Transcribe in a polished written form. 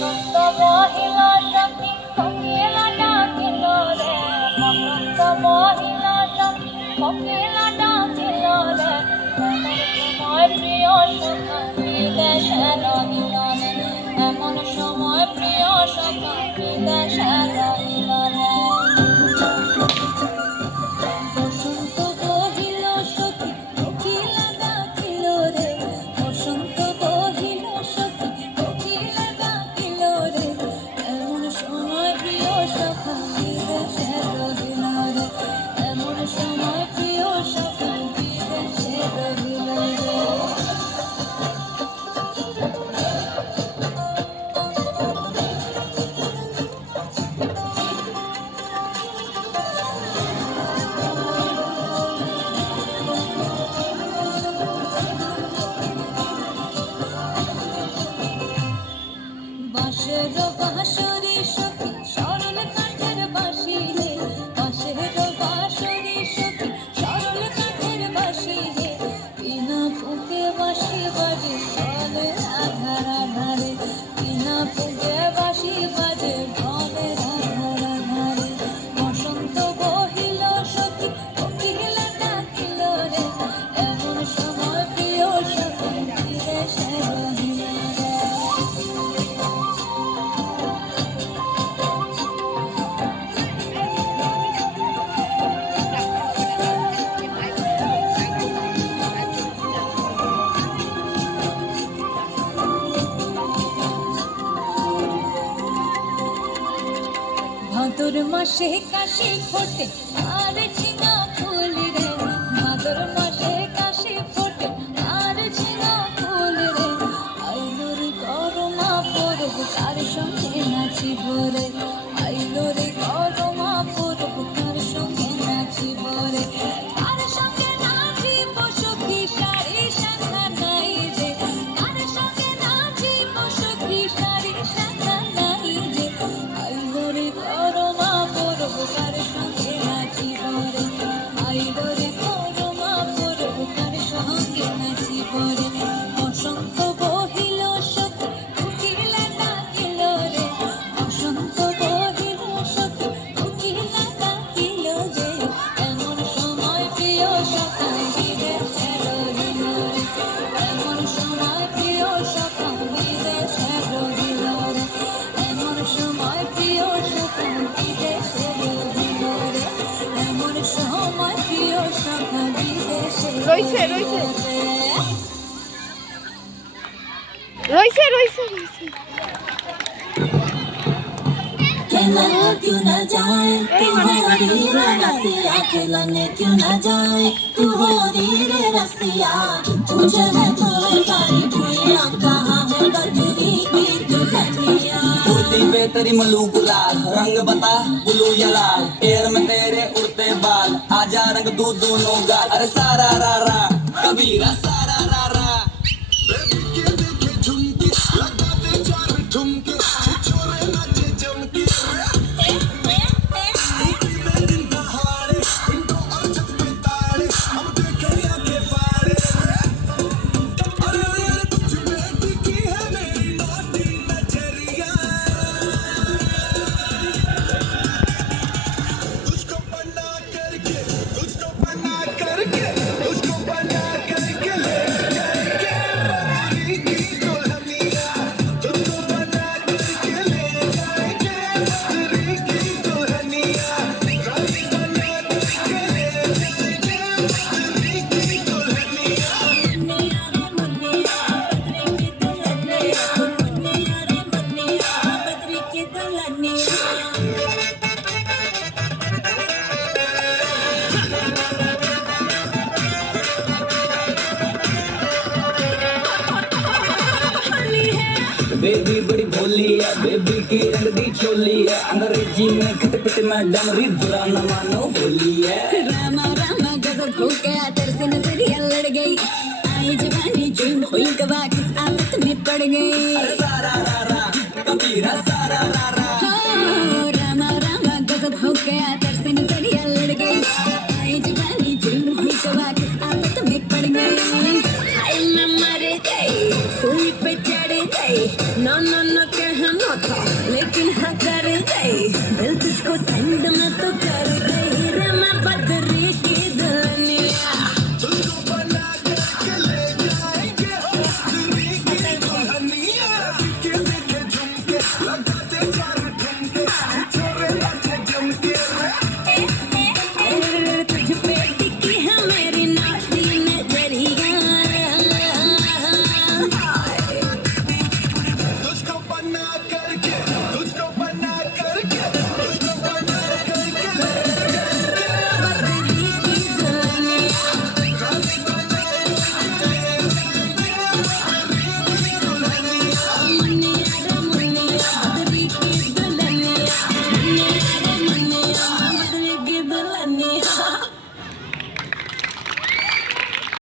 বসন্ত মহিলা সখী কোকিলা ডাকিল রে, বসন্ত মহিলা সখী কোকিলা ডাকিল রে, এমন সময় প্রিয় সখা বিদেশে রহিল রে, এমন সময় প্রিয় সখা বিদেশে রহিল রে। বসন্ত বহিল সখী কোকিলা ডাকিল রে, বসন্ত বহিল সখী কোকিলা ডাকিল রে, এমন সময় প্রিয় সখা বিদেশে রহিল রে, এমন সময় প্রিয় সখা বিদেশে রহিল রে। বাঁশের বাঁশরি সখী সরল কাঠের বাঁশি রে, বাঁশের বাঁশরি সখী সরল কাঠের বাঁশি রে, বিনা ফুঁকে বাঁশি বাজে বলে আধার আধারে, বিনা ফুঁকে বাঁশি বাজে বলে আধার আধারে। বসন্ত বহিল সখী কোকিলা ডাকিল রে, এমন সময় প্রিয় সখী বিদেশে রহিল রে। ভাদর মাসে কাশি ফোটে আর ঝিঙা ফুল রে, ভাদর মাসে কাশি ফোটে আর ঝিঙা ফুল রে, আইলো রে করমা পরব কার সঙ্গে নাচিব রে, আইলো রে করমা পরব কার সঙ্গে নাচিব রে, কার সঙ্গে নাচিব সখী সারি শাখা নাই রে, কার সঙ্গে নাচিব সখী সারি শাখা নাই রে, আইলো রে করমা পরব কার সঙ্গে নাচিব রে, আইলো রে করমা পরব কার সঙ্গে নাচিব রে। বসন্ত বহিল সখী কোকিলা ডাকিল রে, বসন্ত বহিল সখী কোকিলা ডাকিল রে, এমন সময় প্রিয় সখা বিদেশে রহিল রে, এমন সময় প্রিয় সখা বিদেশে রহিল রে, এমন সময় প্রিয় সখা বিদেশে রহিল রে, এমন সময় প্রিয় সখা বিদেশে রইছে রইছে। खिलाने क्यों न जाए तू होरी रे रसिया, खिलाने क्यों न जाए तू होरी रे रसिया, मुझे है तोरे सारी भुइयां कहाँ है बदली की दुल्हनिया। कुर्ती पे तेरी मलू गुलाल, रंग बता ब्लू या लाल, पैर में तेरे उड़ते बाल, आजा रंग दू दोनों गाल, अरे सारा रा रा कबीरा सारा रा रा। बेबी बड़ी भोली है, बेबी की रंग दी चोली है, अंग्रेजी में खटपट में डमरी बुरा न मानो बोली है। रामा रामा गजब हो गया तेरे से नजरिया लड़ गई, आई जवानी जुल्म हुई गवा किस आफत में पड़ गई। अरे सारा रा रा कबीरा सारा रा रा। रामा रामा गजब हो गया तेरे से नजरिया लड़ गई, आई जवानी जुल्म हुई गवा किस आफत में पड़ गई। हाय मैं मर गई, सुई पे चढ़ गई, ना ना ना कहना था